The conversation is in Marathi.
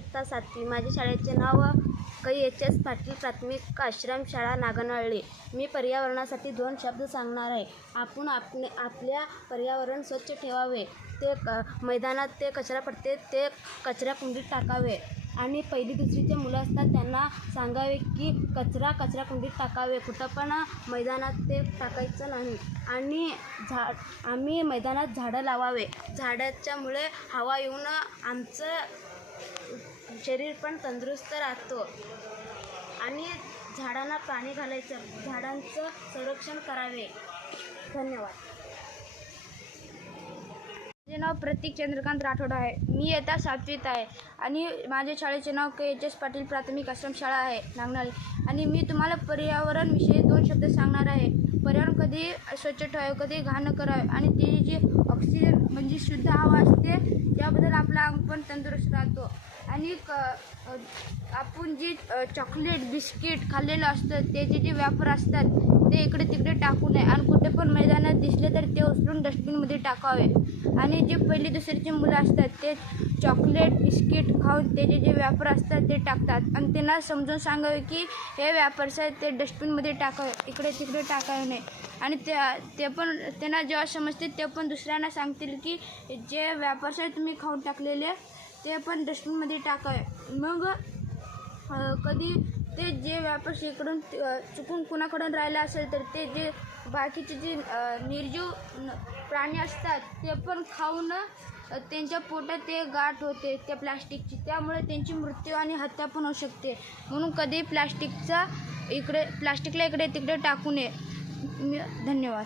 इयत्ता 7वी. माझ्या शाळेचे नाव कै एच.एस. पाटील प्राथमिक आश्रमशाळा नागनहळ्ळी. मी पर्यावरणासाठी 2 शब्द सांगणार आहे. आपण आपल्या पर्यावरण स्वच्छ ठेवावे. ते मैदानात ते कचरा पडते ते कचराकुंडीत टाकावे. आणि 1ली-2रीचे मुलं असतात त्यांना सांगावे की कचराकुंडीत टाकावे, कुठं पण मैदानात ते टाकायचं नाही. आणि आम्ही मैदानात झाडं लावावे. झाडाच्यामुळे हवा येऊन आमचं शरीर पण तंदुरुस्त राहतो. आणि झाडांना पाणी घालायचं, झाडांचं संरक्षण करावे. धन्यवाद. माझे नाव प्रतीक चंद्रकांत राठोड आहे. मी इयत्ता 7वीत आहे आणि माझ्या शाळेचे नाव कै एच.एस. पाटील प्राथमिक आश्रमशाळा आहे नागनहळ्ळी. आणि मी तुम्हाला पर्यावरणविषयी 2 शब्द सांगणार आहे. पर्यावरण कधी स्वच्छ ठेवावे, कधी घाण न करावे. आणि ते जे ऑक्सिजन म्हणजे शुद्ध हवा असते त्याबद्दल आपला अंग पण तंदुरुस्त राहतो. आणि आपण जी चॉकलेट बिस्किट खाल्लेलं असतं त्याचे जे व्यापर असतात ते इकडे तिकडे टाकू नये. आणि कुठे पण मैदानात दिसले तर ते उचलून डस्टबिनमध्ये टाकावे. आणि जे 1ली-2रीचे मुलं असतात ते चॉकलेट बिस्किट खाऊन त्याचे जे व्यापर असतात ते टाकतात. आणि त्यांना समजून सांगावे की हे व्यापर्स आहेत ते डस्टबिनमध्ये टाकावे, इकडे तिकडे टाकावे नाही. आणि ते पण त्यांना जेव्हा समजते ते पण दुसऱ्यांना सांगतील की जे व्यापर्स आहेत तुम्ही खाऊन टाकलेले ते पण डस्टबिनमध्ये टाकावे. मग कधी ते जे व्यापर्स इकडून चुकून कुणाकडून राहिलं असेल तर ते जे बाकीचे जे निर्जीव प्राणी असतात ते पण खाऊन त्यांच्या पोटात ते गाठ होते त्या प्लॅस्टिकची, त्यामुळे त्यांची मृत्यू आणि हत्या पण होऊ शकते. म्हणून कधी प्लॅस्टिकला इकडे तिकडे टाकू नये. धन्यवाद.